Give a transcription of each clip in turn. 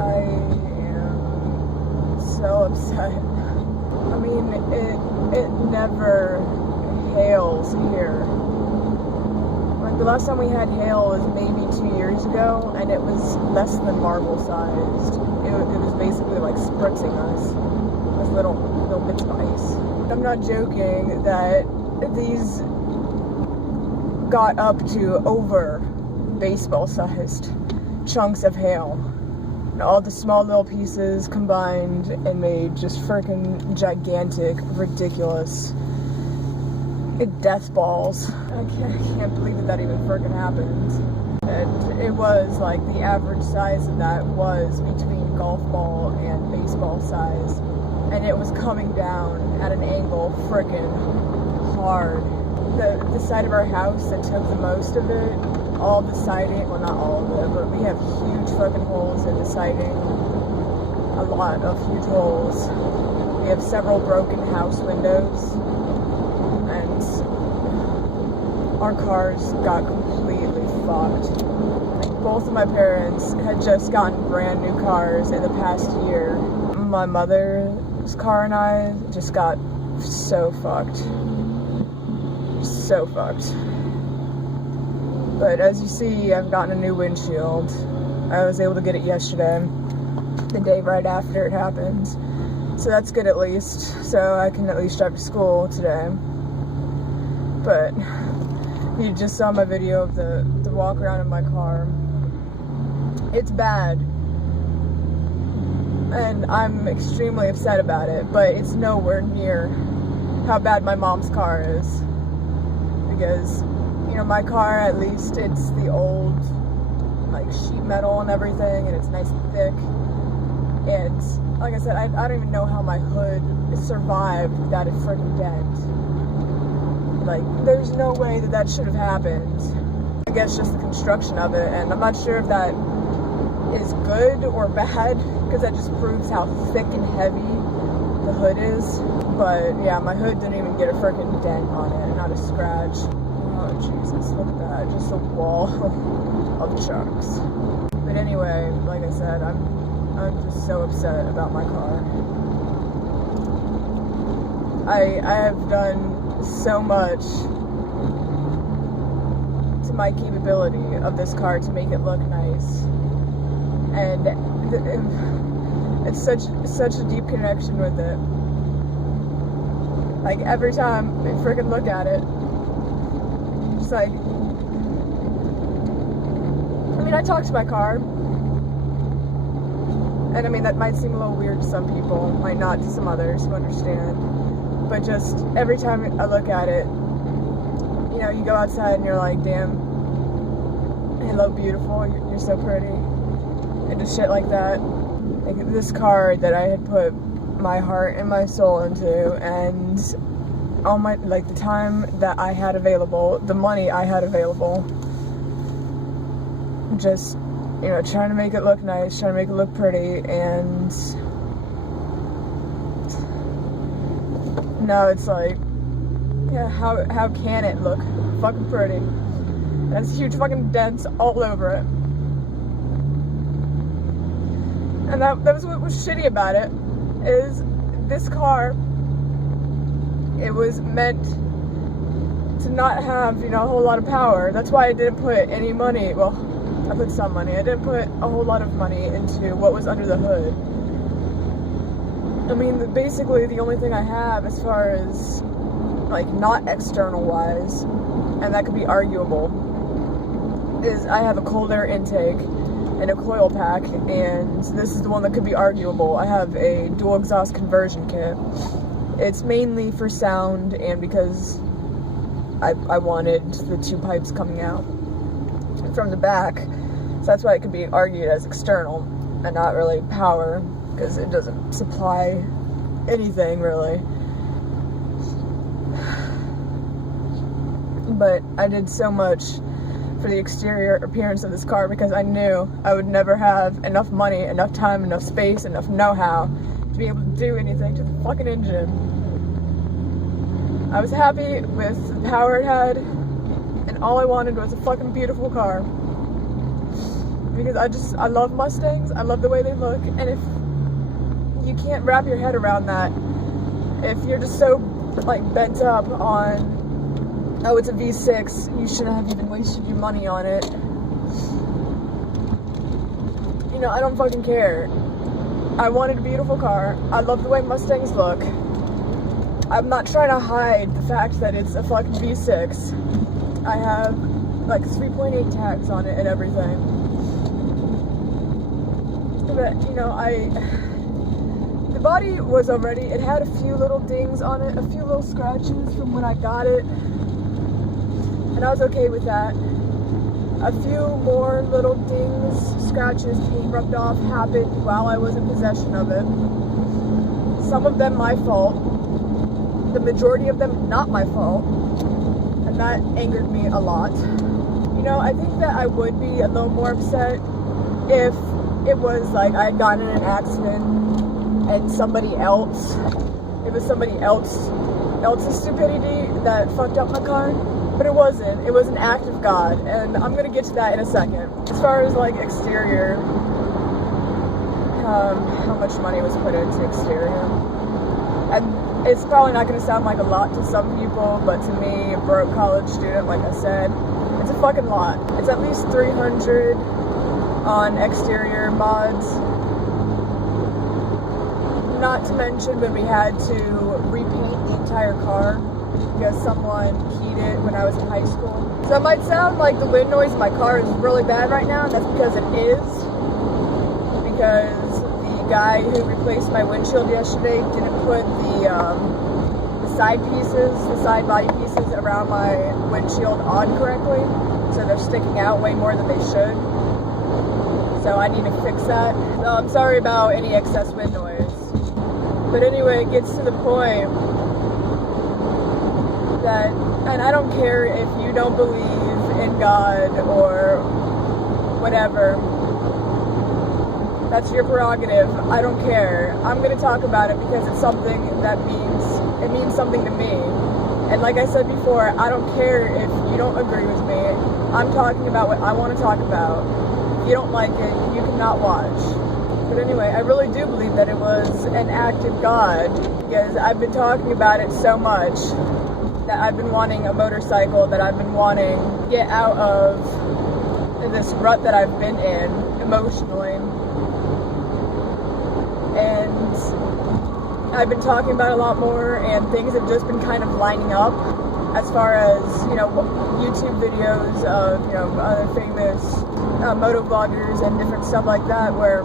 I am so upset. I mean, it never hails here. Like, the last time we had hail was maybe 2 years ago, and it was less than marble sized. It was basically like spritzing us with little bits of ice. I'm not joking that these got up to over baseball-sized chunks of hail. And all the small little pieces combined and made just freaking gigantic, ridiculous death balls. I can't believe that even freaking happened. And it was like the average size of that was between golf ball and baseball size. And it was coming down at an angle freaking hard. The side of our house that took the most of it, all the siding, well not all of it, but we have huge fucking holes in the siding. A lot of huge holes. We have several broken house windows. And our cars got completely fucked. Like, both of my parents had just gotten brand new cars in the past year. My mother's car and I just got so fucked. So fucked. But as you see, I've gotten a new windshield. I was able to get it yesterday, the day right after it happened. So that's good at least. So I can at least drive to school today. But you just saw my video of the walk around in my car. It's bad. And I'm extremely upset about it, but it's nowhere near how bad my mom's car is. Because, you know, my car, at least, it's the old, like, sheet metal and everything, and it's nice and thick. And, like I said, I don't even know how my hood survived without a freaking dent. Like, there's no way that should have happened. I guess just the construction of it, and I'm not sure if that is good or bad, because that just proves how thick and heavy the hood is. But yeah, my hood didn't even get a freaking dent on it, not a scratch. Oh Jesus, look at that, just a wall of chunks. But anyway, like I said, I'm just so upset about my car. I have done so much to my capability of this car to make it look nice. And it's such a deep connection with it. Like, every time I freaking look at it, it's like, I mean, I talk to my car, and I mean, that might seem a little weird to some people, might not to some others who understand, but just every time I look at it, you know, you go outside and you're like, damn, hello beautiful, you're so pretty, and just shit like that. Like, this car that I had put my heart and my soul into, and all my, like, the time that I had available, the money I had available, just, you know, trying to make it look nice, trying to make it look pretty, and now it's like, yeah, how can it look fucking pretty? There's huge fucking dents all over it. And that was what was shitty about it, is this car, it was meant to not have, you know, a whole lot of power. That's why I didn't put any money, well, I put some money. I didn't put a whole lot of money into what was under the hood. I mean, basically the only thing I have as far as, like, not external wise, and that could be arguable, is I have a cold air intake and a coil pack, and this is the one that could be arguable. I have a dual exhaust conversion kit. It's mainly for sound and because I wanted the two pipes coming out from the back, so that's why it could be argued as external and not really power, because it doesn't supply anything really. But I did so much for the exterior appearance of this car because I knew I would never have enough money, enough time, enough space, enough know-how to be able to do anything to the fucking engine. I was happy with the power it had, and all I wanted was a fucking beautiful car. because I love Mustangs. I love the way they look, and if you can't wrap your head around that, if you're just so like bent up on, oh, it's a V6, you shouldn't have even wasted your money on it. You know, I don't fucking care. I wanted a beautiful car. I love the way Mustangs look. I'm not trying to hide the fact that it's a fucking V6. I have like 3.8 tags on it and everything. But, you know, the body was already, it had a few little dings on it, a few little scratches from when I got it, and I was okay with that. A few more little dings, scratches, paint rubbed off happened while I was in possession of it. Some of them my fault, the majority of them not my fault, and that angered me a lot. You know, I think that I would be a little more upset if it was like I had gotten in an accident and it was somebody else's stupidity that fucked up my car, but it wasn't. It was an act of God, and I'm gonna get to that in a second. As far as like exterior, how much money was put into exterior, and it's probably not gonna sound like a lot to some people, but to me, a broke college student, like I said, it's a fucking lot. It's at least $300 on exterior mods. Not to mention when we had to repaint the entire car because someone keyed it when I was in high school. So it might sound like the wind noise in my car is really bad right now, and that's because it is. Because the guy who replaced my windshield yesterday didn't put the side pieces, the side body pieces around my windshield on correctly, so they're sticking out way more than they should. So I need to fix that. No, I'm sorry about any excess wind noise. But anyway, it gets to the point that, and I don't care if you don't believe in God or whatever, that's your prerogative. I don't care. I'm going to talk about it because it's something that means something to me. And like I said before, I don't care if you don't agree with me. I'm talking about what I want to talk about. If you don't like it, you cannot watch. But anyway, I really do believe that it was an act of God, because I've been talking about it so much that I've been wanting a motorcycle, that I've been wanting to get out of this rut that I've been in emotionally. And I've been talking about it a lot more, and things have just been kind of lining up as far as, you know, YouTube videos of, you know, other famous moto vloggers and different stuff like that, where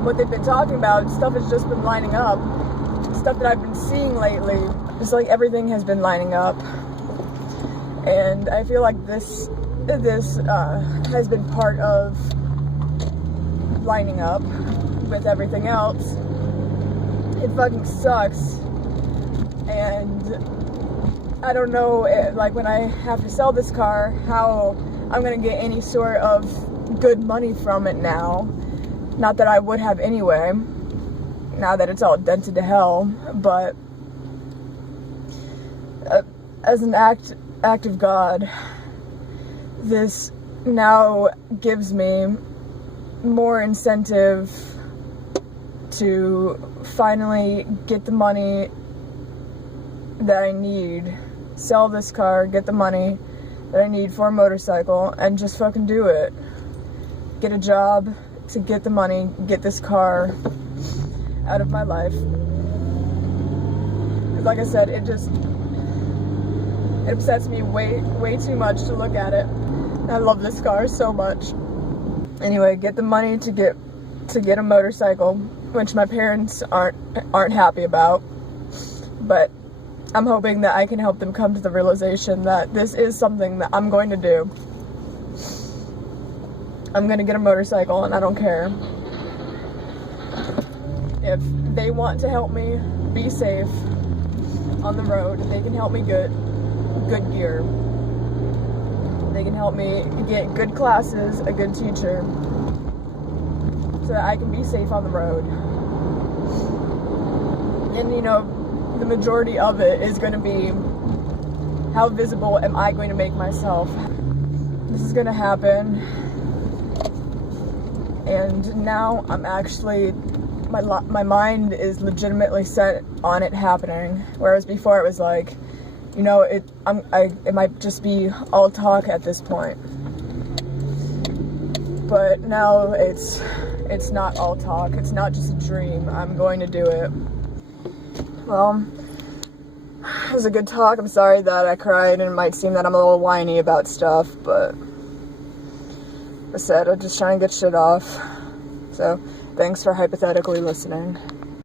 what they've been talking about, stuff has just been lining up. Stuff that I've been seeing lately, just like everything has been lining up. And I feel like this has been part of lining up with everything else. It fucking sucks. And I don't know, like when I have to sell this car, how I'm gonna get any sort of good money from it now. Not that I would have anyway, now that it's all dented to hell, but as an act of God, this now gives me more incentive to finally get the money that I need, sell this car, get the money that I need for a motorcycle, and just fucking do it. Get a job to get the money, get this car out of my life. Like I said, it upsets me way too much to look at it. I love this car so much. Anyway, get the money to get a motorcycle, which my parents aren't happy about. But I'm hoping that I can help them come to the realization that this is something that I'm going to do. I'm gonna get a motorcycle, and I don't care. If they want to help me be safe on the road, they can help me get good gear. They can help me get good classes, a good teacher, so that I can be safe on the road. And you know, the majority of it is going to be, how visible am I going to make myself? This is going to happen and now I'm actually, my mind is legitimately set on it happening, whereas before it was like, you know, it might just be all talk at this point. But now it's not all talk, it's not just a dream, I'm going to do it. Well, it was a good talk. I'm sorry that I cried and it might seem that I'm a little whiny about stuff, but like I said, I'm just trying to get shit off. So, thanks for hypothetically listening.